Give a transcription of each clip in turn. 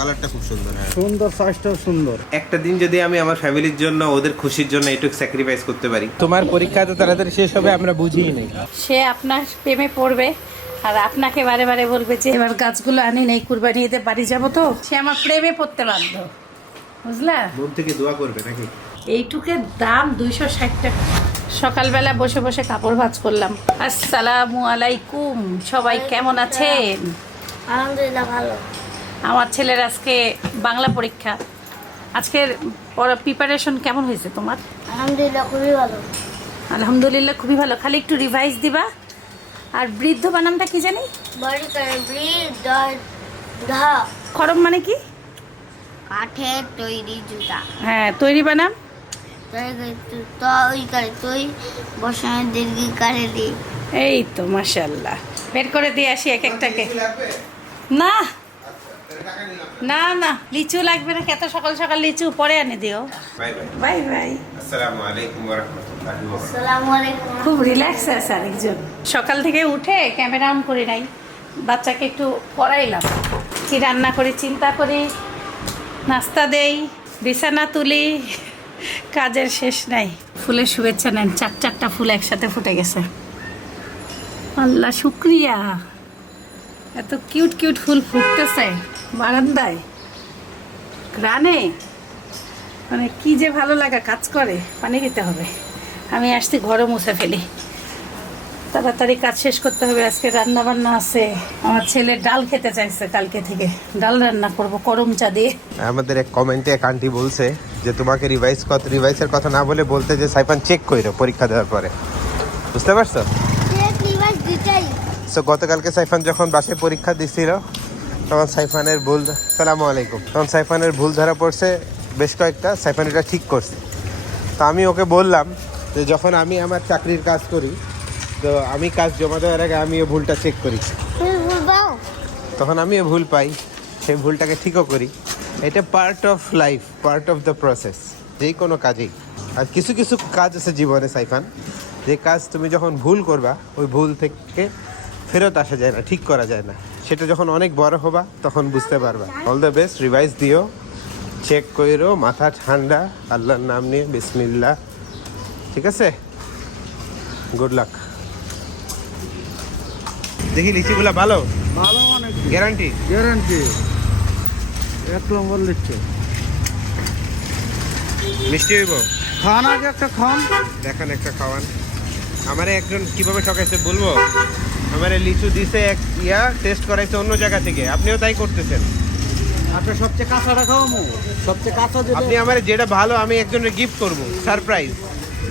কালারটা খুব সুন্দর হ্যাঁ। সুন্দর সাইজটাও সুন্দর। একটা দিন যদি আমি আমার ফ্যামিলির জন্য ওদের খুশির জন্য এটুকু স্যাক্রিফাইস করতে পারি। তোমার পরীক্ষা তো তাড়াতাড়ি শেষ হবে আমরা বুঝিই নেই। সে আপনার প্রেমে পড়বে আর আপনাকে বারে বারে বলবে যে এবার গাছগুলো আনি নেই কুরবানি ঈদে বাড়ি যাব তো। সে আমার প্রেমে পড়তে বাধ্য। বুঝলা? মন থেকে দোয়া করবে নাকি? এইটুকের দাম দুইশো ষাট টাকা। সকালবেলা বসে বসে কাপড় ভাজ করলাম। আসসালামু আলাইকুম সবাই কেমন আছেন? আলহামদুলিল্লাহ ভালো। আমার ছেলের আজকে বাংলা পরীক্ষা। আজকের প্রিপারেশন কেমন হয়েছে তোমার? আলহামদুলিল্লাহ খুবই ভালো। আলহামদুলিল্লাহ খুবই ভালো। খালি একটু রিভাইজ দিবা। আর বৃদ্ধ বানামটা কি জানি? খরম মানে কি? কাঠের তৈরি জুতা। হ্যাঁ তৈরি বানাম এই তো মাশাল্লাহ বের করে দিয়ে আসি এক একটাকে। না! না না লিচু লাগবে না এত সকাল সকাল লিচু পরে আনি দিও। Bye bye. Bye bye. আসসালামু আলাইকুম ওয়া রাহমাতুল্লাহি ওয়া বারাকাতুহু। আসসালামু আলাইকুম খুব রিল্যাক্স আছে আরেকজন। সকাল থেকে উঠে ক্যামেরা অন করি নাই বাচ্চাকে একটু পড়াইলাম। কি রান্না করি চিন্তা করি নাস্তা দেই বিছানা তুলি কাজের শেষ নাই। ফুলের শুভেচ্ছা নেন চার চারটা ফুল একসাথে ফুটে গেছে। আল্লাহ শুক্রিয়া। এত কিউট কিউট ফুল ফুটতেছে। বারান্দায়? গ্রানে মানে কি যে ভালো লাগা কাজ করে পানি দিতে হবে। আমি আসছি ঘরও মুছে ফেলি। তাড়াতাড়ি কাজ শেষ করতে হবে আজকে রান্না বান্না আছে। আমার ছেলে ডাল খেতে চাইছে কালকে থেকে। ডাল রান্না করব করম চা দিয়ে। আমাদের এক কমেন্টে এক আন্টি বলছে যে তোমাকে রিভাইজ কত রিভাইসের কথা না বলে বলতে যে সাইফান চেক কইরো পরীক্ষা দেওয়ার পরে। বুঝতে পারছ? সো গতকালকে সাইফান যখন বাসে পরীক্ষা দিছিল তখন সাইফানের ভুল সালামু আলাইকুম। তখন সাইফানের ভুল ধরা পড়ছে বেশ কয়েকটা সাইফান এটা ঠিক করছে। তো আমি ওকে বললাম যে যখন আমি আমার চাকরির কাজ করি তো আমি কাজ জমা দেওয়ার আগে আমি এই ভুলটা চেক করি। তখন আমিও ভুল পাই সেই ভুলটাকে ঠিকও করি। এটা part of life part of the process যেই কোনো কাজেই। আর কিছু কিছু কাজ আছে জীবনে সাইফান। যে কাজ তুমি যখন ভুল করবা ওই ভুল থেকে ফেরত আসা যায় না ঠিক করা যায় না। সেটা যখন অনেক বড় হবা তখন বুঝতে পারবা। অল দ্য বেস্ট রিভাইজ দিও চেক কইরো মাথা ঠান্ডা আল্লাহর নাম নিয়ে বিসমিল্লা ঠিক আছে? গুড লাক দেখি লিচিগুলা ভালো? ভালো মানে গ্যারান্টি গ্যারান্টি এক নম্বর লিখছে মিষ্টি হইব? খান আগে একটা খান। দেখান একটা খাওয়ান। আমারে একজন কীভাবে ঠকাইছে বলব? আমারে লিচু দিছে এক ইয়া টেস্ট করাইছে অন্য জায়গা থেকে। আপনিও তাই করতেছেন। আপনি সবচেয়ে কাঁচাটা খাওয়াবো সবচেয়ে কাঁচা দিলে আপনি আমারে যেটা ভালো আমি একজনের গিফট করব। সারপ্রাইজ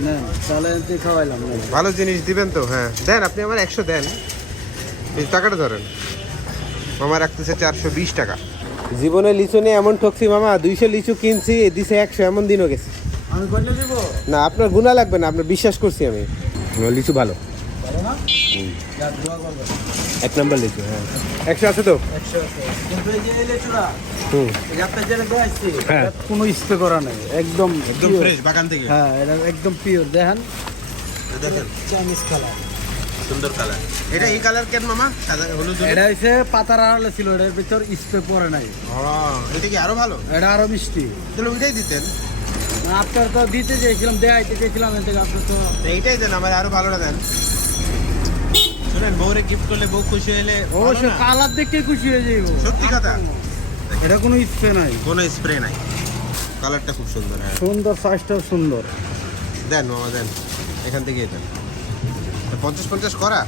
নেন তাহলে খাওয়াইলাম। ভালো জিনিস দিবেন তো হ্যাঁ। দেন আপনি আমার একশো দেন। এই টাকাটা ধরেন। মামা রাখতেছে চারশো বিশ টাকা। জীবনে লিচু নিয়ে এমন ঠকছি মামা দুইশো লিচু কিনছি দিছে একশো এমন দিনও গেছে। আমি না আপনার গুণা লাগবে না আপনার বিশ্বাস করছি আমি। লিচু ভালো। এক নম্বর লিচু হ্যাঁ। একশো আছে তো? হ্যাঁ। এটা কোনো স্প্রে করা নেই। একদম একদম ফ্রেশ বাগান থেকে। হ্যাঁ এটা একদম পিওর দেখেন। দেখেন। চাইনিজ কালার সুন্দর কালার এটা এই কালার কেন মামা? হলুদ হলুদ? এটা হচ্ছে পাতার আড়ালে ছিল এটার ভিতর স্প্রে পরে নাই। এটা কি আরও ভালো? এটা আরও মিষ্টি। তাহলে ওইটাই দিতেন। আপনার তো দিতে দেখাইতে আপনার তো তো এইটাই দেন আমার আরও ভালোটা দেন। শুনেন বউরে গিফট করলে বউ খুশি হলে কালার দেখে খুশি হয়ে যাইব। সত্যি কথা? এটা কোনো স্প্রে নাই। কোনো স্প্রে নাই। কালারটা খুব সুন্দর হ্যাঁ। সুন্দর সাইজটাও সুন্দর। দেন মামা দেন। এখান থেকেই দেন। পঞ্চাশ পঞ্চাশ করা?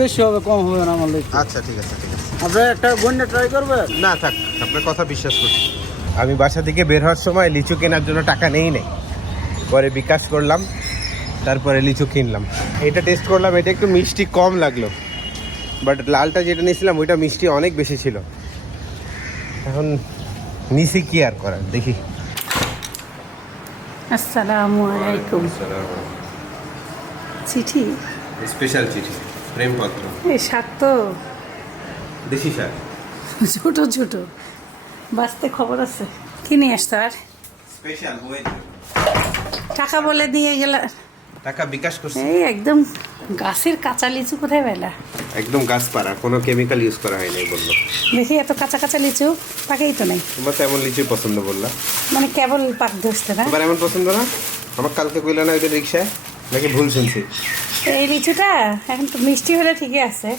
বেশি হবে কম হবে না আমার আচ্ছা ঠিক আছে ঠিক আছে। আপনি একটা গন্ডে ট্রাই করবেন? না থাক আপনার কথা বিশ্বাস করছি আমি বাসা থেকে বের হওয়ার সময় লিচু কেনার জন্য টাকা নেই নেই পরে বিকাশ করলাম তারপরে লিচু কিনলাম। এটা টেস্ট করলাম এটা একটু মিষ্টি কম লাগল। বাট লালটা যেটা নিয়েছিলাম ওইটা মিষ্টি অনেক বেশি ছিল। এখন নিচে কি আর করার দেখি। আসসালামু আলাইকুম। চিঠি? স্পেশাল চিঠি প্রেমপত্র। এই শাক তো। দেশি শাক। ছোট ছোট। বাঁচতে খবর আছে। কি নিয়ে আসতো আর? স্পেশাল টাকা বলে দিয়ে গেল টাকা বিকাশ করছি। এই একদম গাছের কাঁচা লিচু কোথায় বেলা একদম গাছ পাড়া কোনো কেমিক্যাল ইউজ করা হয়নি বলল। দেখি এত কাঁচা কাঁচা লিচু পাকেই তো নেই। তোমার তো এমন লিচুই পছন্দ বললা। মানে কেবল পাক ধরছে না? তোমার এমন পছন্দ না? আমার কালকে কইলা না ওই রিক্সায়? নাকি ভুল শুনছি। এই লিচুটা এখন তো মিষ্টি হলে ঠিকই আছে।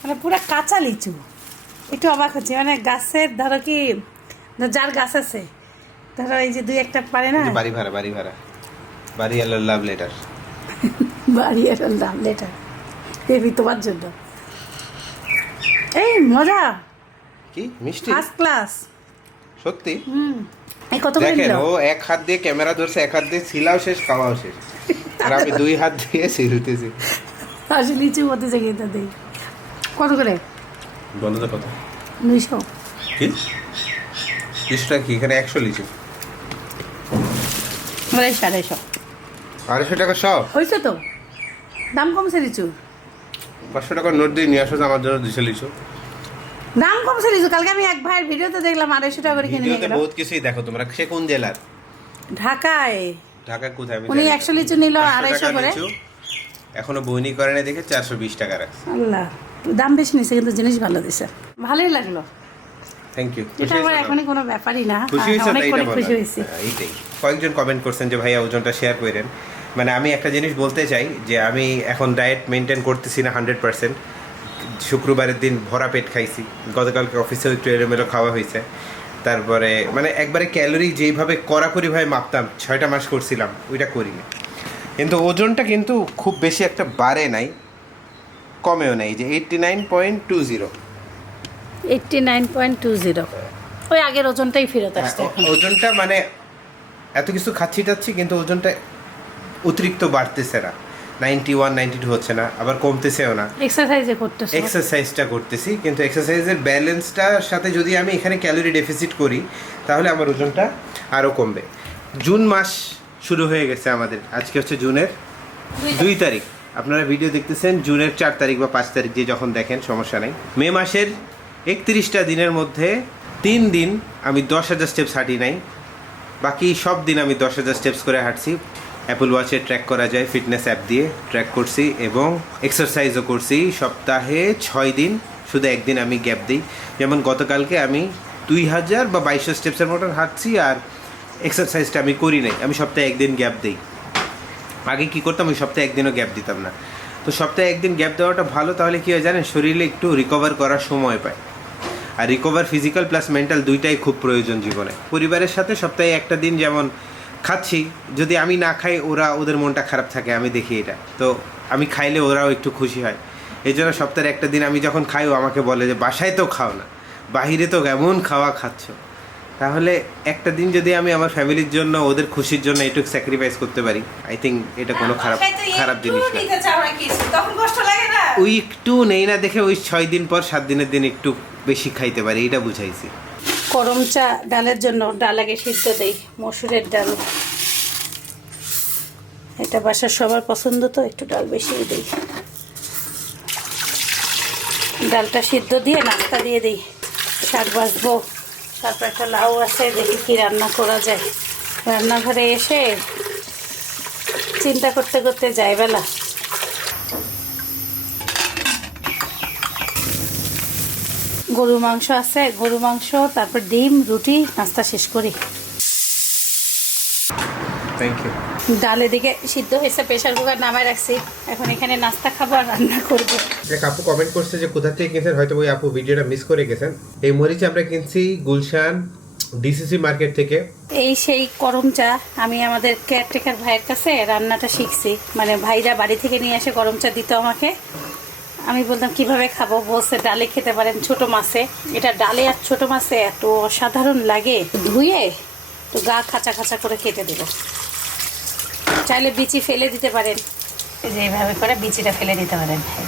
মানে পুরো কাঁচা লিচু। একটু অবাক হচ্ছে। মানে গাছের ধরো কি যার গাছ আছে ধরো এই যে দুই একটা পারে না? বাড়ি ভাড়া বাড়ি ভাড়া। বাড়ি লাভ লেটার বাড়ি এর দাম লেটার দেবি তোমার জন্য। এই মজা। কি মিষ্টি? ফার্স্ট ক্লাস সত্যি? হুম। এই কত করে দেখেন ও এক হাত দিয়ে ক্যামেরা ধরছে এক হাত দিয়ে ছিলাও শেষ খাওয়াও শেষ। আর আমি দুই হাত দিয়ে ছিলতেছি। আসলে লিচু মধ্যে জায়গায় তা দেই কত করে? বন্ধুটা কত? দুইশো। কি? লিচুটা কি এখানে একশো লিচু? মানে সাড়াইশো আড়াইশো টাকা সব হয়েছে তো? দাম কমছে লিচু? পাঁচশো টাকার নোট দিয়ে নিয়ে আসো আমার জন্য দুশো লিচু। দাম কমছে লিচু কালকে আমি এক ভাইয়ের ভিডিওতে দেখলাম আড়াইশো টাকা করে কিনে নিয়ে ভিডিওতে গেল। বহুত কিছুই দেখো তোমরা সে কোন জেলার? ঢাকায়। ঢাকা কোথায় উনি। একশো লিচু নিল 500 আড়াইশো করে। এখনও বইনি করে না দেখে চারশো বিশ টাকা রাখছে। আল্লাহ দাম বেশি নিছে কিন্তু জিনিস ভালো দিছে। ভালোই লাগল। থ্যাংক ইউ এটা আমার এখনই কোনো ব্যাপারই না। খুশি হয়েছে অনেক খুশি। হয়েছি। হ্যাঁ, এইটাই। কয়েকজন কমেন্ট করছেন যে ভাইয়া ওজনটা শেয়ার করেন। মানে আমি একটা জিনিস বলতে চাই যে আমি এখন ডায়েট মেনটেন করতেছি না হান্ড্রেড পার্সেন্ট শুক্রবারের দিন ভরা পেট খাইছি। গতকালকে অফিসেও একটু এলোমেলো খাওয়া হয়েছে। তারপরে মানে একবারে ক্যালোরি যেইভাবে কড়াকড়িভাবে মাপতাম ছয়টা মাস করছিলাম ওইটা করিনি। কিন্তু ওজনটা কিন্তু খুব বেশি একটা বাড়ে নাই কমেও নাই যে eighty nine point two zero eighty nine point two zero ওই আগের ওজনটাই ফেরত আসছে হ্যাঁ, ওজনটা মানে এত কিছু খাচ্ছি টাচ্ছি কিন্তু ওজনটা অতিরিক্ত বাড়তেছে না। নাইনটি ওয়ান নাইনটি টু হচ্ছে না আবার কমতেছেও না। এক্সারসাইজে করতেছে? এক্সারসাইজটা করতেছি কিন্তু এক্সারসাইজের ব্যালেন্সটার সাথে যদি আমি এখানে ক্যালোরি ডেফিসিট করি তাহলে আমার ওজনটা আরও কমবে। জুন মাস শুরু হয়ে গেছে আমাদের। আজকে হচ্ছে জুনের দুই তারিখ। আপনারা ভিডিও দেখতেছেন জুনের চার তারিখ বা পাঁচ তারিখ যে যখন দেখেন সমস্যা নেই। মে মাসের একত্রিশটা দিনের মধ্যে তিন দিন আমি দশ হাজার স্টেপস হাঁটি নাই। বাকি সব দিন আমি দশ হাজার স্টেপস করে হাঁটছি। অ্যাপল ওয়াচে ট্র্যাক করা যায় ফিটনেস অ্যাপ দিয়ে ট্র্যাক করছি এবং এক্সারসাইজও করছি। সপ্তাহে ছয় দিন, শুধু একদিন আমি গ্যাপ দিই। যেমন গতকালকে আমি দুই হাজার বা বাইশশো স্টেপসের মতন হাঁটছি আর এক্সারসাইজটা আমি করি নাই। আমি সপ্তাহে একদিন গ্যাপ দিই। আগে কি করতাম? ওই সপ্তাহে একদিনও গ্যাপ দিতাম না। তো সপ্তাহে একদিন গ্যাপ দেওয়াটা ভালো। তাহলে কী হয় জানেন? শরীরে একটু রিকভার করার সময় পায়। আর রিকভার ফিজিক্যাল প্লাস মেন্টাল দুইটাই খুব প্রয়োজন জীবনে। পরিবারের সাথে সপ্তাহে একটা দিন যেমন খাচ্ছি। যদি আমি না খাই ওরা ওদের মনটা খারাপ থাকে আমি দেখি এটা। তো আমি খাইলে ওরাও একটু খুশি হয়। এই জন্য সপ্তাহে একটা দিন আমি যখন খাই ও আমাকে বলে যে বাসায় তো খাও না। বাহিরে তো কেমন খাওয়া খাচ্ছ? তাহলে একটা দিন যদি আমি আমার ফ্যামিলির জন্য ওদের খুশির জন্য এটুকু স্যাক্রিফাইস করতে পারি আই থিঙ্ক এটা কোনো খারাপ খারাপ জিনিস না। ওই একটু নেই না দেখে ওই ছয় দিন পর সাত দিনের দিন একটু বেশি খাইতে পারি এটা বুঝাইছি। করম চা ডালের জন্য ডাল আগে সিদ্ধ দেই, মসুরের ডাল। এটা বাসার সবার পছন্দ তো, একটু ডাল বেশি দিই। ডালটা সিদ্ধ দিয়ে নাস্তা দিয়ে দিই, শাক বাছবো তারপর একটা লাউ আছে, দেখি কি রান্না করা যায়। রান্নাঘরে এসে চিন্তা করতে করতে যাই বেলা। গরু মাংস আছে গরু মাংস তারপর ডিম রুটি নাস্তা শেষ করি। ডাল এদিকে সিদ্ধ হয়েছে প্রেশার কুকার নামায় রাখছি। এখন এখানে নাস্তা খাব আর রান্না করব। এক আপু কমেন্ট করছে যে কোথা থেকে কিনছেন হয়তো ওই আপু ভিডিওটা মিস করে গেছেন। এই মরিচ আমরা কিনছি গুলশান ডিসিসি মার্কেট থেকে। এই সেই করম চা আমি আমাদের কেয়ারটেকার ভাইয়ের কাছে রান্নাটা শিখছি। মানে ভাইরা বাড়ি থেকে নিয়ে এসে গরম চা দিত আমাকে। আমি বলতাম কীভাবে খাব? বলছে ডালে খেতে পারেন ছোট মাছে। এটা ডালে আর ছোট মাছে এত অসাধারণ লাগে। ধুয়ে তো গা খাঁচা খাঁচা করে কেটে দেবো। চাইলে বিচি ফেলে দিতে পারেন। এই যে করে বিচিটা ফেলে দিতে পারেন। এই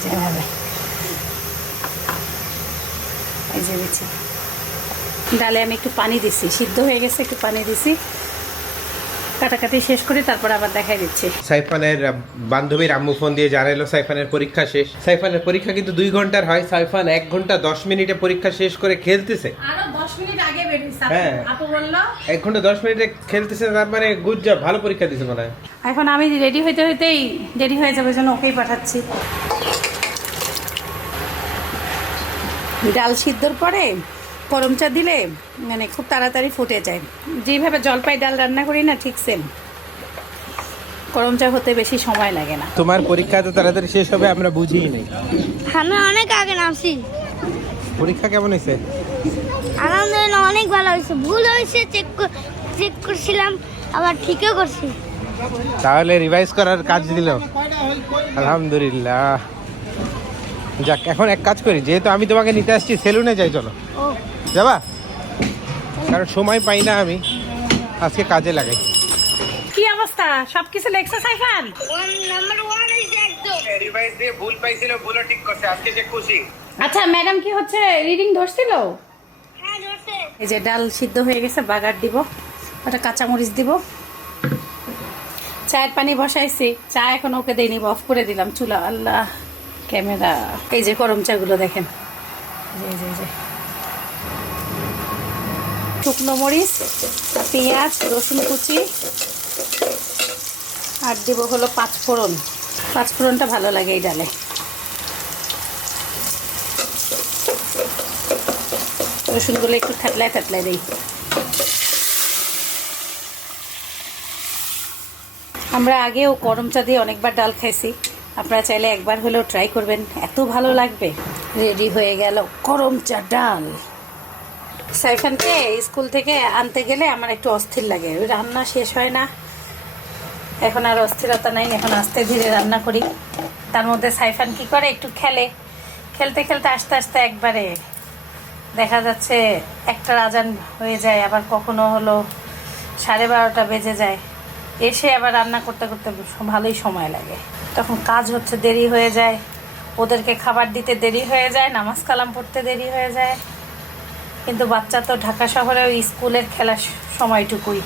এই যে বিচি। ডালে আমি একটু পানি দিছি। সিদ্ধ হয়ে গেছে, একটু পানি দিছি। কাটাকাটি শেষ করে তারপর আবার দেখাই দিচ্ছি। সাইফানের বান্ধবীর আম্মু ফোন দিয়ে জানালো সাইফানের পরীক্ষা শেষ। সাইফানের পরীক্ষা কিন্তু দুই ঘণ্টার হয়। সাইফান এক ঘণ্টা দশ মিনিটে পরীক্ষা শেষ করে খেলতেছে। আরও দশ মিনিট আগে বেরিয়েছে হ্যাঁ। আপু বলল এক ঘণ্টা দশ মিনিটে খেলতেছে তার মানে গুড জব ভালো পরীক্ষা দিছে মনে হয়। এখন আমি রেডি হইতে হইতেই দেরি হয়ে যাবে জন্য ওকেই পাঠাচ্ছি। ডাল সিদ্ধর পরে গরম চা দিলে মানে খুব তাড়াতাড়ি ফুটে যায়। যেভাবে জলপাই ডাল রান্না করি না ঠিক সেম গরম চা হতে বেশি সময় লাগে না। তোমার পরীক্ষা তো তাড়াতাড়ি শেষ হবে আমরা বুঝিই নেই। আমি অনেক আগে নামছি। পরীক্ষা কেমন হয়েছে? আলহামদুলিল্লাহ অনেক ভালো হয়েছে। ভুল হয়েছে চেক চেক করছিলাম আবার ঠিকও করছি। তাহলে রিভাইজ করার কাজ দিল। আলহামদুলিল্লাহ। যাক এখন এক কাজ করি যেহেতু আমি তোমাকে নিতে আসছি সেলুনে যাই চলো। ও। যাবা? কারণ সময় পাই না আমি। আজকে কাজে লাগাই। কি অবস্থা? সবকিছু লেখছে সাইফান? ভুল পাইছিল ভুলও ঠিক করছে আজকে যে খুশি আচ্ছা ম্যাডাম কি হচ্ছে রিডিং ধরছিল? এই যে ডাল সিদ্ধ হয়ে গেছে বাগার দিব ওটা কাঁচামরিচ দিব। চায়ের পানি বসাইছি চা এখন ওকে দিয়ে নিব অফ করে দিলাম চুলা। আল্লাহ ক্যামেরা। এই যে গরম চাগুলো দেখেন। এই যে, যে। শুকনো মরিচ, পেঁয়াজ, রসুন কুচি, আর দিব হলো পাঁচ ফোড়ন পাঁচ ফোড়নটা ভালো লাগে এই ডালে। রসুনগুলো একটু থাকলায় থাকলায় দিই। আমরা আগেও গরম চা দিয়ে অনেকবার ডাল খাইছি। আপনারা চাইলে একবার হলেও ট্রাই করবেন। এত ভালো লাগবে। রেডি হয়ে গেল গরম চা ডাল। সাইফানকে স্কুল থেকে আনতে গেলে আমার একটু অস্থির লাগে। ওই রান্না শেষ হয় না। এখন আর অস্থিরতা নাই, এখন আস্তে ধীরে রান্না করি। তার মধ্যে সাইফান কি করে? একটু খেলে। খেলতে খেলতে আস্তে আস্তে একবারে দেখা যাচ্ছে একটা রাজান হয়ে যায়, আবার কখনো হলো সাড়ে বারোটা বেজে যায়। এসে আবার রান্না করতে করতে ভালোই সময় লাগে। তখন কাজ হচ্ছে দেরি হয়ে যায়। ওদেরকে খাবার দিতে দেরি হয়ে যায়, নামাজ কালাম পড়তে দেরি হয়ে যায়। কিন্তু বাচ্চা তো ঢাকা শহরে ওই স্কুলের খেলার সময়টুকুই।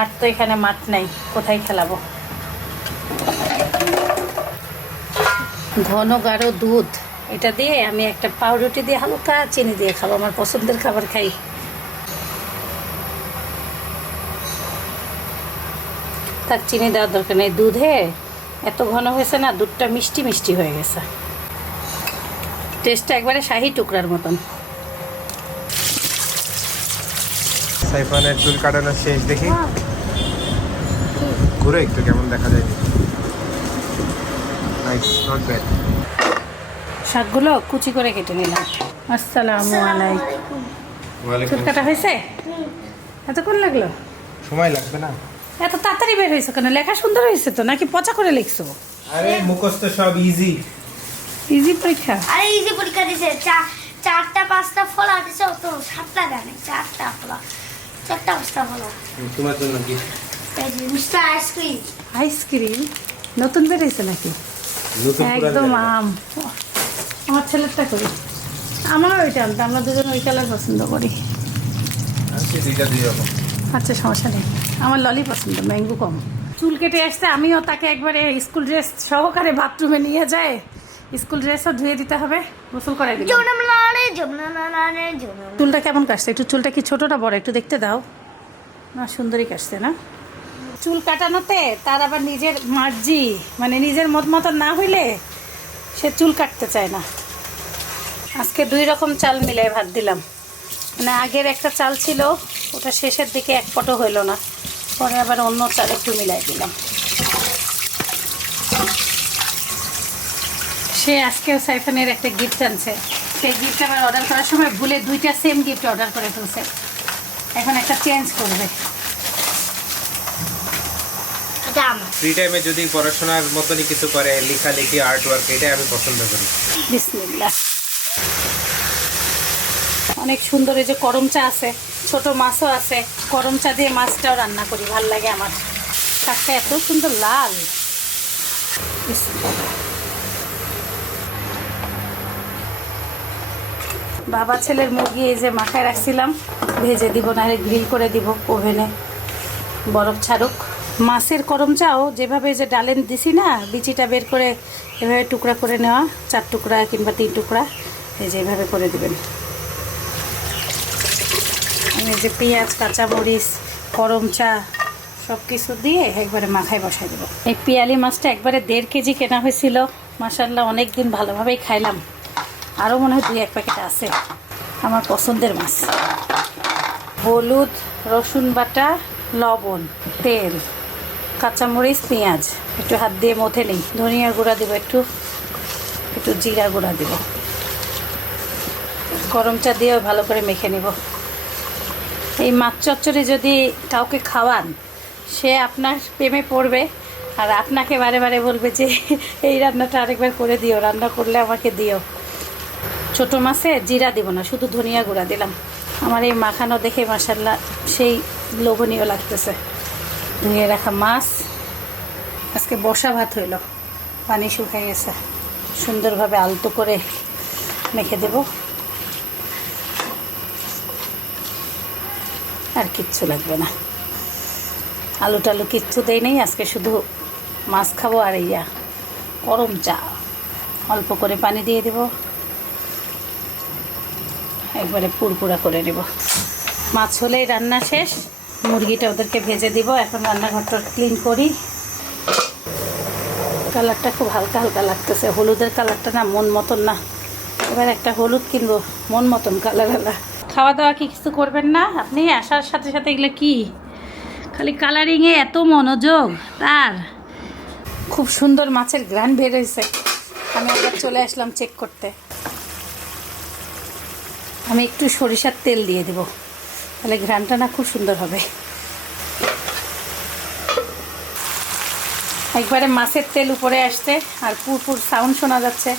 আর তো এখানে মাঠ নাই, কোথায় খেলাবো? ঘন গাঢ় দুধ। এটা দিয়ে আমি একটা পাউরুটি দিয়ে হালকা চিনি দিয়ে খাব, আমার পছন্দের খাবার খাই। তার চিনি দেওয়ার দরকার নেই। দুধে এত ঘন হয়েছে না, দুধটা মিষ্টি মিষ্টি হয়ে গেছে। টেস্টটা একবারে শাহি টুকরার মতন। সাইফানের চুল কাটানো শেষ দেখি। ঘুরে একটু কেমন দেখা যায় নাইস নট ব্যাড শাকগুলো কুচি করে কেটে নিলাম। আসসালামু আলাইকুম। চুল কাটা হয়েছে? এতক্ষণ লাগল? সময় লাগবে না। এত তাড়াতাড়ি বের হয়েছে কেন? লেখা সুন্দর হয়েছে তো নাকি পচা করে লিখছো? আরে মুখস্থ সব ইজি ইজি পরীক্ষা? আরে ইজি পরীক্ষা দিছে। চা- চারটা পাঁচটা ফলা দিছে অত সাতটা নাই, চারটা ফলা। চারটা পাঁচটা ফলা তোমার জন্য কি? মিস্টার আইসক্রিম আইসক্রিম নতুন বেরিয়েছে নাকি? নতুন একদম আম। আমার ছেলেরটা করি। আমার ওইটা আনতে আমরা দুজন ওই কালার পছন্দ করি। আচ্ছা আচ্ছা সমস্যা নেই। আমার ললি পছন্দ ম্যাঙ্গো কম। চুল কেটে আসতে আমিও তাকে একবারে স্কুল ড্রেস সহকারে বাথরুমে নিয়ে যায়। স্কুল ড্রেসও ধুয়ে দিতে হবে গোসল নারে যমুনা চুলটা কেমন কাটছে? একটু চুলটা কি ছোট না বড়? একটু দেখতে দাও। না সুন্দরই কাটছে না? চুল কাটানোতে তার আবার নিজের মার্জি মানে নিজের মত মতন না হইলে সে চুল কাটতে চায় না। আজকে দুই রকম চাল মিলাই ভাত দিলাম। মানে আগের একটা চাল ছিল ওটা শেষের দিকে এক পটো হইল না। পরে আবার অন্য চাল একটু মিলাই দিলাম। সে আজকেও সাইফানের একটা গিফট আনছে। সেই গিফট আবার অর্ডার করার সময় ভুলে দুইটা সেম গিফট অর্ডার করে ফেলছে। এখন একটা চেঞ্জ করবে। আমার ফ্রি টাইমে যদি পড়াশোনার মতনই কিছু করে লেখালেখি আর্ট ওয়ার্ক এটাই আমি পছন্দ করি। বিসমিল্লাহ। অনেক সুন্দর এই যে করম চা আছে ছোট মাছও আছে। করম চা দিয়ে মাছটাও রান্না করি ভালো লাগে আমার। শাকটা এত সুন্দর লাল। বাবা ছেলের মুরগি এই যে মাখায় রাখছিলাম, ভেজে দিব না গ্রিল করে দিব ওভেনে। বরফ ছাড়ুক। মাছের করম চাও যেভাবে যে ডালেন দিছি না, বিচিটা বের করে এভাবে টুকরা করে নেওয়া, চার টুকরা কিংবা তিন টুকরা, এই যে এভাবে করে দিবেন। এই যে পেঁয়াজ, কাঁচামরিচ করম চা সব কিছু দিয়ে একবারে মাখায় বসাই দেবো। এই পিয়ালি মাছটা একবারে দেড় কেজি কেনা হয়েছিল। মাসাল্লাহ অনেক দিন ভালোভাবেই খাইলাম। আরও মনে হয় দুই, এক প্যাকেট আছে। আমার পছন্দের মাছ। হলুদ, রসুন বাটা, লবণ, তেল, কাঁচামরিচ, পেঁয়াজ। একটু হাত দিয়ে মথে নেই। ধনিয়া গুঁড়া দেবো একটু। একটু জিরা গুঁড়া দিব। গরম চা দিয়েও ভালো করে মেখে নিব। এই মাছ চচ্চড়ি যদি কাউকে খাওয়ান, সে আপনার প্রেমে পড়বে আর আপনাকে বারে বারে বলবে যে, এই রান্নাটা আরেকবার করে দিও, রান্না করলে আমাকে দিও। ছোট মাছে জিরা দিব না, শুধু ধনিয়া গুঁড়া দিলাম। আমার এই মাখানো দেখে মাসাল্লাহ সেই লোভনীয় লাগতেছে। ধুয়ে রাখা মাছ। আজকে বসা ভাত হইল, পানি শুকাই গেছে। সুন্দরভাবে আলতো করে মেখে দেব। আর কিচ্ছু লাগবে না। আলু টালু কিচ্ছু দেই নেই, আজকে শুধু মাছ খাব আর ইয়া, গরম চা। অল্প করে পানি দিয়ে দেব। একবারে পুরপুরা করে নেব। মাছ হলেই রান্না শেষ। মুরগিটা ওদেরকে ভেজে দিব। এখন রান্নাঘরটা ক্লিন করি। কালারটা খুব হালকা হালকা লাগতেছে। হলুদের কালারটা না মন মতন না। এবার একটা হলুদ কিনবো। মন মতন কালার আলা। খাওয়া দাওয়া কি কিছু করবেন না? আপনি আসার সাথে সাথে এগুলো কি? খালি কালারিংয়ে এত মনোযোগ। তার খুব সুন্দর মাছের গ্রান বের হয়েছে। আমি একবার চলে আসলাম চেক করতে। আমি একটু সরিষার তেল দিয়ে দেব। তাহলে ঘ্রানটা না খুব সুন্দর হবে। একবারে মাছের তেল উপরে আসছে, আর পুরপুর সাউন্ড শোনা যাচ্ছে।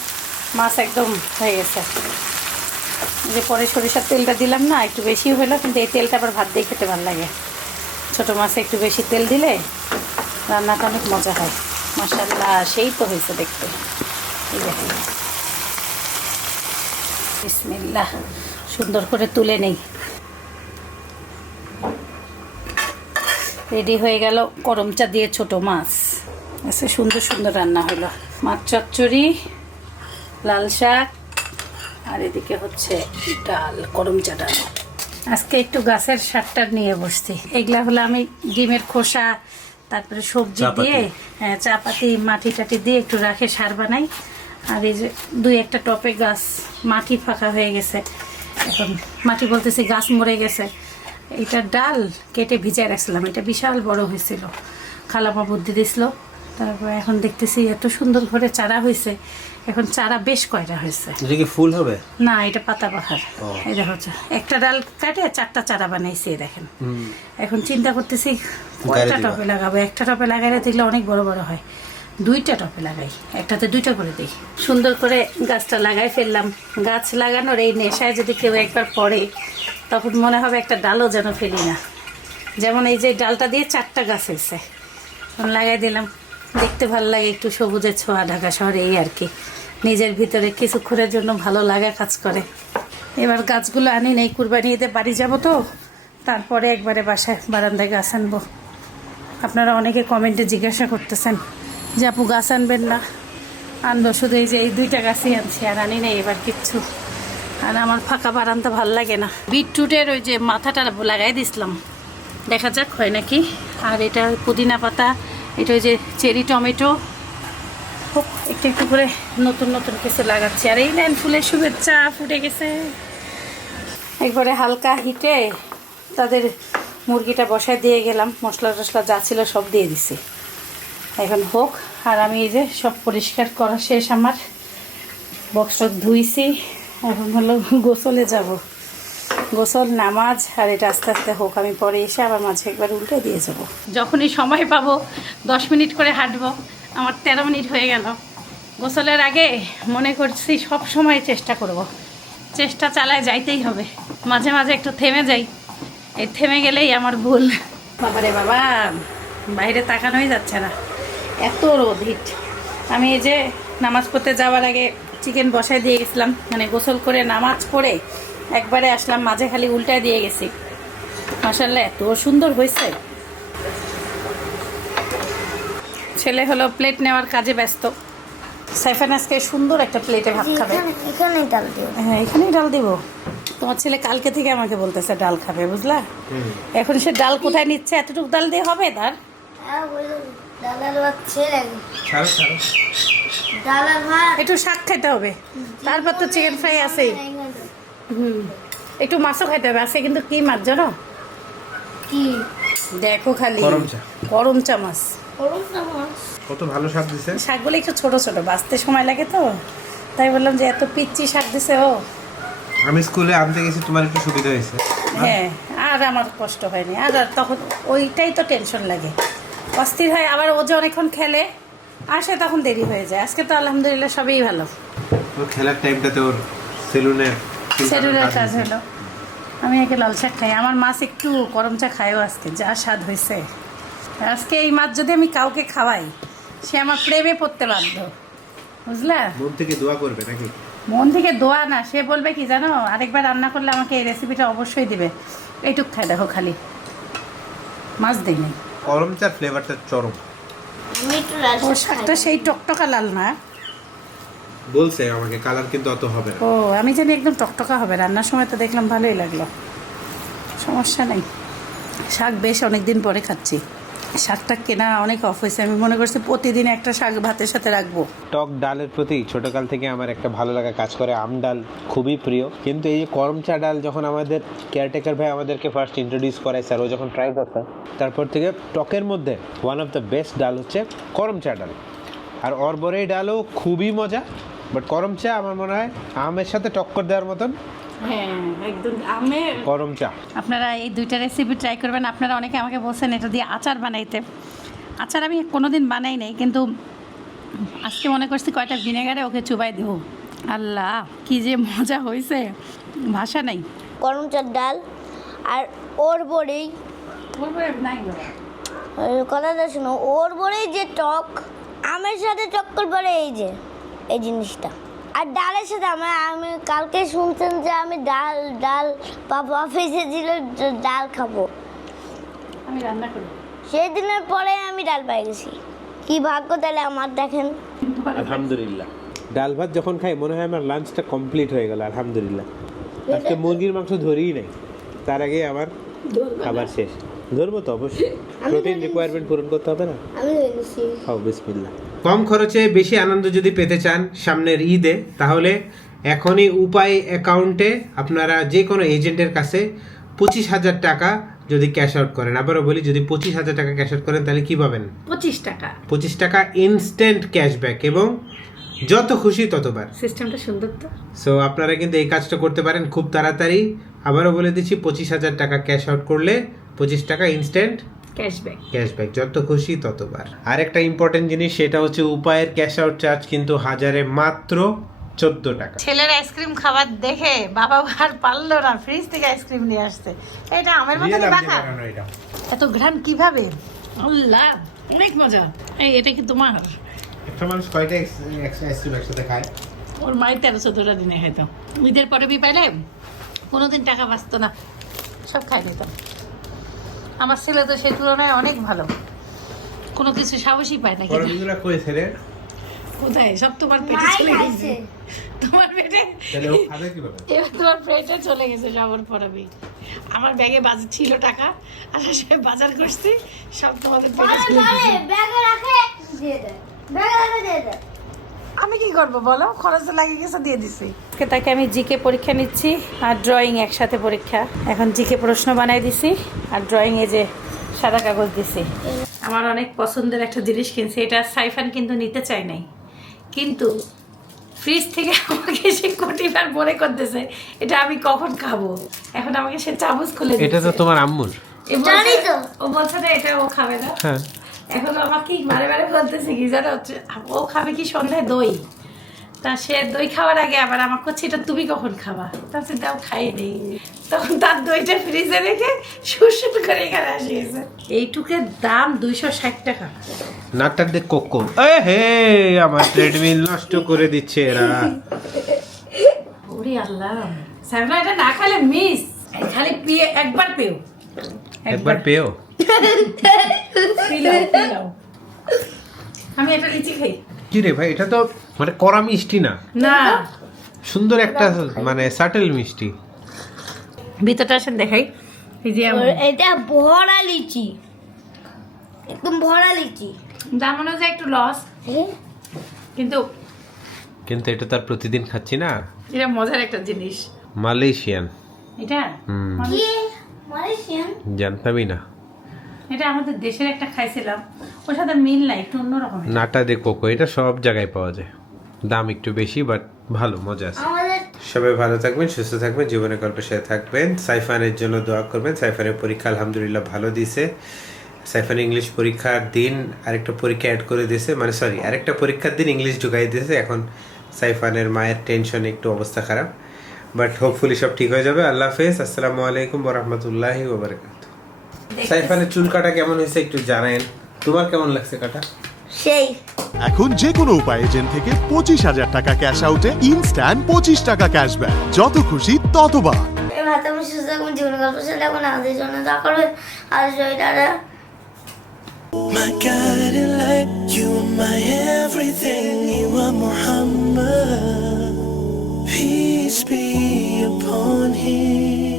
মাছ একদম হয়ে গেছে। যে পরে সরিষার তেলটা দিলাম না, একটু বেশি হলো, কিন্তু এই তেলটা আবার ভাত দিয়ে খেতে ভালো লাগে। ছোটো মাছে একটু বেশি তেল দিলে রান্নাটা অনেক মজা হয়। মাসাল্লাহ সেই তো হয়েছে দেখতে। সুন্দর করে তুলে নেই। রেডি হয়ে গেল করম চা দিয়ে ছোট মাছ। আচ্ছা সুন্দর সুন্দর রান্না হলো। মাছ চচ্চড়ি লাল শাক আর এদিকে হচ্ছে ডাল করম চা ডাল। আজকে একটু গাছের শাকটা নিয়ে বসছি। এগুলা হলো আমি ডিমের খোসা তারপরে সবজি দিয়ে হ্যাঁ চাপাতি মাটি টাটি দিয়ে একটু রাখে সার বানাই। আর এই যে দুই একটা টপে গাছ মাটি ফাঁকা হয়ে গেছে। মাটি বলতেছি গাছ মরে গেছে। এটা ডাল কেটে ভিজায় রাখছিলাম। এটা বিশাল বড় হয়েছিল। খালামা বুদ্ধি দিছিল। তারপর এখন দেখতেছি এত সুন্দর করে চারা হয়েছে। এখন চারা বেশ কয়টা হয়েছে। এটা কি ফুল হবে? না এটা পাতা। এই দেখো হচ্ছে একটা ডাল কাটে চারটা চারা বানাইছি দেখেন। এখন চিন্তা করতেছি কয়টা টপে লাগাবো? একটা টপে লাগাইলে দেখলে অনেক বড় বড় হয়। দুইটা টপে লাগাই। একটাতে দুইটা করে দিই। সুন্দর করে গাছটা লাগাই ফেললাম। গাছ লাগানোর এই নেশায় যদি কেউ একবার পড়ে, তখন মনে হবে একটা ডালও যেন ফেলি না। যেমন এই যে ডালটা দিয়ে চারটা গাছ হয়েছে। লাগাই দিলাম। দেখতে ভালো লাগে একটু সবুজের ছোঁয়া ঢাকা শহরে এই আর কি। নিজের ভিতরে কিছুক্ষণের জন্য ভালো লাগা কাজ করে। এবার গাছগুলো আনি, নেই, কুরবানি ঈদে বাড়ি যাব তো। তারপরে একবারে বাসায় বারান্দায় গাছ আনব। আপনারা অনেকে কমেন্টে জিজ্ঞাসা করতেছেন যে আপু গাছ আনবেন না। আনব, শুধু এই যে এই দুইটা গাছই আনছি, আর আনি নেই এবার কিচ্ছু। আর আমার ফাঁকা বারান্দা ভালো লাগে না। বিটরুটের ওই যে মাথাটা লাগাই দিছিলাম। দেখা যাক, হয় নাকি? আর এটা পুদিনা পাতা, এটা ওই যে চেরি টমেটো। হোক, একটু একটু করে নতুন নতুন কিছু লাগাচ্ছি। আর এই লাইন ফুলের শুভেচ্ছা ফুটে গেছে। একবারে হালকা হিটে তাদের মুরগিটা বসায় দিয়ে গেলাম। মশলা টশলা যা ছিল সব দিয়ে দিছি। এখন হোক আর আমি এই যে সব পরিষ্কার করা শেষ আমার। বক্স ধুইছি এখন হলো গোসলে যাব। গোসল নামাজ আর এটা আস্তে আস্তে হোক আমি পরে এসে আবার মাঝে একবার উল্টে দিয়ে যাব। যখনই সময় পাবো দশ মিনিট করে হাঁটবো আমার তেরো মিনিট হয়ে গেল। গোসলের আগে মনে করছি সব সময় চেষ্টা করব। চেষ্টা চালায় যাইতেই হবে। মাঝে মাঝে একটু থেমে যাই। এই থেমে গেলেই আমার ভুল। বাবারে বাবা বাইরে তাকানোই যাচ্ছে না। এত রোদ হিট। আমি এই যে নামাজ পড়তে যাওয়ার আগে চিকেন বসায় দিয়ে গেছিলাম মানে গোসল করে নামাজ পড়ে একবারে আসলাম মাঝে খালি উল্টায় দিয়ে গেছি। মাসাল্লাহ এত সুন্দর হয়েছে। ছেলে হলো প্লেট নেওয়ার কাজে ব্যস্ত। সাইফান আজকে সুন্দর একটা প্লেটে ভাত খাবে। এখানে এখানেই ডাল দিও হ্যাঁ এখানেই ডাল দিব। তোমার ছেলে কালকে থেকে আমাকে বলতেছে ডাল খাবে বুঝলা? এখন সে ডাল কোথায় নিচ্ছে? এতটুকু ডাল দিয়ে হবে তার? একটু শাক খাইতে হবে। তারপর তো চিকেন ফ্রাই আছেই। হুম। একটু মাছও খাইতে হবে। আজকে কিন্তু কি মাছ জানো? কি? দেখো খালি। করম চা। মাছ। কত ভালো স্বাদ দিছে। শাকগুলো একটু ছোট ছোট। বাঁচতে সময় লাগে তো। তাই বললাম যে এত পিচ্ছি শাক দিছে ও। আমি স্কুলে আনতে গেছি তোমার একটু সুবিধা হয়েছে। হ্যাঁ আর আমার কষ্ট হয়নি। আর তখন ওইটাই তো টেনশন লাগে। অস্থির হয় আবার ও যে অনেকক্ষণ খেলে আসে তখন দেরি হয়ে যায়। আজকে তো আলহামদুলিল্লাহ সবই ভালো। খেলার টাইমটাতে ওর সেলুনে সেলুলার কাজ হলো। আমি একে লাল শাক খাই। আমার মাছ একটু গরম চা খায়ও আজকে যা স্বাদ হয়েছে। আজকে এই মাছ যদি আমি কাউকে খাওয়াই সে আমার প্রেমে পড়তে বাধ্য। বুঝলা? মন থেকে দোয়া করবে নাকি? মন থেকে দোয়া না সে বলবে কি জানো আরেকবার রান্না করলে আমাকে এই রেসিপিটা অবশ্যই দিবে। এইটুক খাই দেখো খালি। মাছ দিই নাই চার ফ্লেভারটা চরম। শাকটা সেই টকটকা লাল না? বলছে আমাকে কালার কিন্তু অত হবে না। ও আমি জানি একদম টকটকা হবে রান্নার সময় তো দেখলাম ভালোই লাগল। সমস্যা নেই। শাক বেশ অনেকদিন পরে খাচ্ছি। শাকটা কেনা অনেক অফ হয়েছে। আমি মনে করছি প্রতিদিন একটা শাক ভাতের সাথে রাখব। টক ডালের প্রতি ছোটকাল থেকে আমার একটা ভালো লাগা কাজ করে। আম ডাল খুবই প্রিয়। কিন্তু এই যে করমচা ডাল যখন আমাদের কেয়ারটেকার ভাই আমাদেরকে ফার্স্ট ইন্ট্রোডিউস করায়, স্যার, ও যখন ট্রাই করতাম তারপর থেকে টকের মধ্যে ওয়ান অফ দ্য বেস্ট ডাল হচ্ছে করমচা ডাল। আর অরবরেই ডালও খুবই মজা বাট করমচা আমার মনে হয় আমের সাথে টক্কর দেওয়ার মতন হ্যাঁ একদম। আমি করমচা আপনারা এই দুইটা রেসিপি ট্রাই করবেন। আপনারা অনেকে আমাকে বলছেন এটা দিয়ে আচার বানাইতে। আচার আমি কোনোদিন বানাই নাই কিন্তু আজকে মনে করছি কয়টা ভিনেগারে ওকে চুবাই দেব। আল্লাহ কি যে মজা হয়েছে ভাষা নাই। গরম চার ডাল আর ওর বড়েই কথাটা শোনো ওর বড়েই যে টক আমের সাথে টক্কর পরে এই যে এই জিনিসটা। আর ডালের সাথে আমার আমি কালকে শুনছেন যে আমি ডাল ডাল পাপা অফিসে দিল ডাল খাব। আমি রান্না করি। সেই দিনের পরে আমি ডাল পাই গেছি। কি ভাগ্য তাহলে আমার দেখেন। আলহামদুলিল্লাহ। ডাল ভাত যখন খাই মনে হয় আমার লাঞ্চটা কমপ্লিট হয়ে গেল আলহামদুলিল্লাহ। আজকে মুরগির মাংস ধরেই নাই। তার আগে আমার খাবার শেষ। ধরবো তো অবশ্যই। প্রোটিন রিকোয়ারমেন্ট পূরণ করতে হবে না? খাও বিসমিল্লাহ। কম খরচে বেশি আনন্দ যদি পেতে চান সামনের ঈদে তাহলে এখনই উপায় অ্যাকাউন্টে আপনারা যে কোনো এজেন্টের কাছে পঁচিশ হাজার টাকা যদি ক্যাশ আউট করেন। আবারও বলি যদি পঁচিশ হাজার টাকা ক্যাশ আউট করেন তাহলে কি পাবেন? পঁচিশ টাকা। পঁচিশ টাকা ইনস্ট্যান্ট ক্যাশব্যাক এবং যত খুশি ততবার। সিস্টেমটা সুন্দর তো। সো আপনারা কিন্তু এই কাজটা করতে পারেন খুব তাড়াতাড়ি। আবারও বলে দিচ্ছি পঁচিশ হাজার টাকা ক্যাশ আউট করলে পঁচিশ টাকা ইনস্ট্যান্ট ক্যাশব্যাক ক্যাশব্যাক যত খুশি ততবার। আর একটা ইম্পর্টেন্ট জিনিস সেটা হচ্ছে উপায়ের ক্যাশ আউট চার্জ কিন্তু হাজারে মাত্র চোদ্দ টাকা। ছেলের আইসক্রিম খাবার দেখে বাবা আর পারল না ফ্রিজ থেকে আইসক্রিম নিয়ে আসতে। এটা আমার মতো রাখা এত ঘ্রাণ কীভাবে? আল্লাহ অনেক মজা। এই এটা কি তোমার? একটা মানুষ কয়টা আইসক্রিম একসাথে খায়? ওর মায়ের তেরো চোদ্দটা দিনে খাইতো। ঈদের পরে বি পাইলে কোনোদিন টাকা বাঁচতো না। সব খাই নিতাম। আমার ছেলে তো সেই তুলনায় অনেক ভালো। কোনো কিছু সাহসই পায় না কোথায়? সব তোমার পেটে চলে গেছে। তোমার পেটে এবার তোমার পেটে চলে গেছে সবার পরাবি। আমার ব্যাগে বাজার ছিল টাকা আর সে বাজার করছি সব তোমাদের পেটে চলে গেছে। ব্যাগে রাখে দিয়ে দেয় ব্যাগে রাখে দিয়ে দেয় আমি কি করব বলো? খরচ লাগিয়ে গেছে দিয়ে দিছি। তাকে আমি জিকে পরীক্ষা নিচ্ছি আর ড্রয়িং একসাথে পরীক্ষা। এখন জিকে প্রশ্ন বানাই দিছি আর ড্রয়িং এ যে সাদা কাগজ দিছি। আমার অনেক পছন্দের একটা জিনিস কিনছি এটা সাইফান কিন্তু নিতে চাই নাই। কিন্তু ফ্রিজ থেকে আমাকে সে কোটিবার মনে করতেছে এটা আমি কখন খাব? এখন আমাকে সে চামচ খুলে এটা তো তোমার আম্মুর। ও বলছে না এটা ও খাবে না। হ্যাঁ। এখন আমাকে বারে বারে বলতেছে কি জানো ও খাবে কি সন্ধ্যায় দই? তা সে দই খাওয়ার আগে আবার আমার করছে এটা তুমি কখন খাবা? তাতে তাও খাই নেই। তখন তার দইটা ফ্রিজে রেখে সুসুর করে এখানে আসিয়েছে এইটুকের দাম দুইশো ষাট টাকা। নাকটার দেখ কোকো এ হে আমার ট্রেডমিল নষ্ট করে দিচ্ছে এরা। ওরে আল্লাহ। স্যামরা এটা না খেলে মিস খালি পিয়ে একবার পেও। একবার পেও? আমি এটা লিচি খাই। রে ভাই? এটা তো মানে কড়া মিষ্টি না? না। সুন্দর একটা মানে সাটেল মিষ্টি। ভিতরটা আসেন দেখাই। এই যে এটা ভরা লিচি। একদম ভরা লিচি। দাম মনে হয় যে একটু লস কিন্তু কিন্তু এটা তার প্রতিদিন খাচ্ছি না। এটা মজার একটা জিনিস। মালয়েশিয়ান। এটা? হুম। কি? মালয়েশিয়ান? জানতামই না। এটা আমাদের দেশের একটা খাইছিলাম। ওর সাথে মিল নাই একটু অন্যরকম নাটা দে কোকো এটা সব জায়গায় পাওয়া যায়। দাম একটু বেশি বাট ভালো মজা আছে। সবাই ভালো থাকবেন সুস্থ থাকবেন জীবনের গল্পের সাথে থাকবেন। সাইফানের জন্য দোয়া করবেন। সাইফানের পরীক্ষা আলহামদুলিল্লাহ ভালো দিছে সাইফান ইংলিশ পরীক্ষার দিন আরেকটা পরীক্ষা অ্যাড করে দিয়েছে। মানে সরি আরেকটা পরীক্ষার দিন ইংলিশ ঢুকাই দিয়েছে। এখন সাইফানের মায়ের টেনশনে একটু অবস্থা খারাপ। বাট হোপফুলি সব ঠিক হয়ে যাবে। আল্লাহ হাফেজ। আসসালামু আলাইকুম বরহমতুল্লাহি ওবরাকাত সাইফানের চুল কাটা কেমন হয়েছে একটু জানেন তোমার কেমন লাগছে কাটা? সেই। এখন যে কোনো উপায় এজেন্ট থেকে পঁচিশ হাজার টাকা ক্যাশ আউটে ইনস্ট্যান্ট পঁচিশ টাকা ক্যাশব্যাক। যত খুশি ততবার সুস্থ থাকবেন জীবনের গল্প আমাদের জন্য করবেন আর জয়টারা My guiding light, you are my everything, you are Muhammad. Peace be upon him.